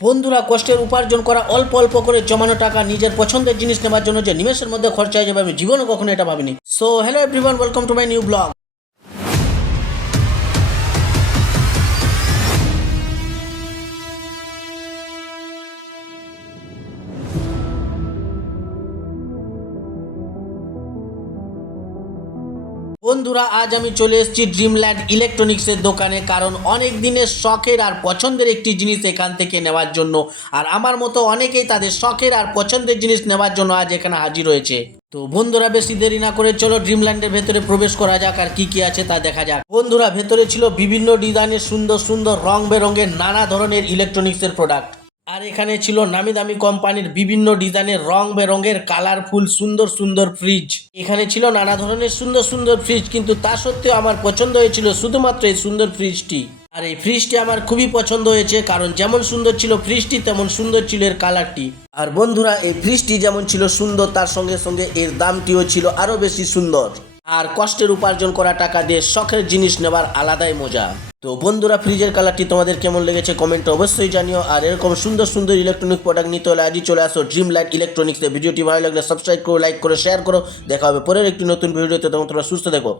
বন্ধুরা, কষ্টের উপার্জন করা অল্প অল্প করে জমানো টাকা নিজের পছন্দের জিনিস নেওয়ার জন্য যে নিমেষের মধ্যে খরচা হয়ে যাবে, আমি জীবনে কখনো এটা ভাবিনি। So hello everyone, welcome to my new blog. বন্ধুরা, আজ আমি চলে এসেছি ড্রিমল্যান্ড ইলেকট্রনিক্সের দোকানে, কারণ অনেক দিনের শখের আর পছন্দের একটি জিনিস এখান থেকে নেওয়ার জন্য। আর আমার মতো অনেকেই তাদের শখের আর পছন্দের জিনিস নেওয়ার জন্য আজ এখানে হাজির হয়েছে। তো বন্ধুরা, বেশি দেরি না করে চলো ড্রিমল্যান্ডের ভেতরে প্রবেশ করা যাক আর কি কি আছে তা দেখা যাক। বন্ধুরা, ভেতরে ছিল বিভিন্ন ডিজাইনের সুন্দর সুন্দর রং বেরঙের নানা ধরনের ইলেকট্রনিক্সের প্রোডাক্ট। আর এখানে ছিল নামি দামি কোম্পানির বিভিন্ন ডিজাইনের রং বেরঙের কালারফুল সুন্দর সুন্দর ফ্রিজ। এখানে ছিল নানা ধরনের সুন্দর সুন্দর ফ্রিজ, কিন্তু তা সত্ত্বেও আমার পছন্দ হয়েছিল শুধুমাত্র এই সুন্দর ফ্রিজটি। আর এই ফ্রিজটি আমার খুবই পছন্দ হয়েছে, কারণ যেমন সুন্দর ছিল ফ্রিজটি তেমন সুন্দর ছিল এর কালারটি। আর বন্ধুরা, এই ফ্রিজটি যেমন ছিল সুন্দর, তার সঙ্গে সঙ্গে এর দামটিও ছিল আরো বেশি সুন্দর। আর কষ্টের উপার্জন করা টাকা দিয়ে শখের জিনিস নেবার আলাদাই মজা। তো বন্ধুরা, ফ্রিজের কালারটি তোমাদের কেমন লেগেছে কমেন্টে অবশ্যই জানিও। আর এরকম সুন্দর সুন্দর ইলেকট্রনিক প্রোডাক্ট নিতে হলে আজই চলে আসো ড্রিমল্যান্ড ইলেকট্রনিক্সে। ভিডিওটি ভালো লাগলে সাবস্ক্রাইব করো, লাইক করো, শেয়ার করো। দেখা হবে পরের একটি নতুন ভিডিওতে। তখন তোমরা সুস্থ দেখো।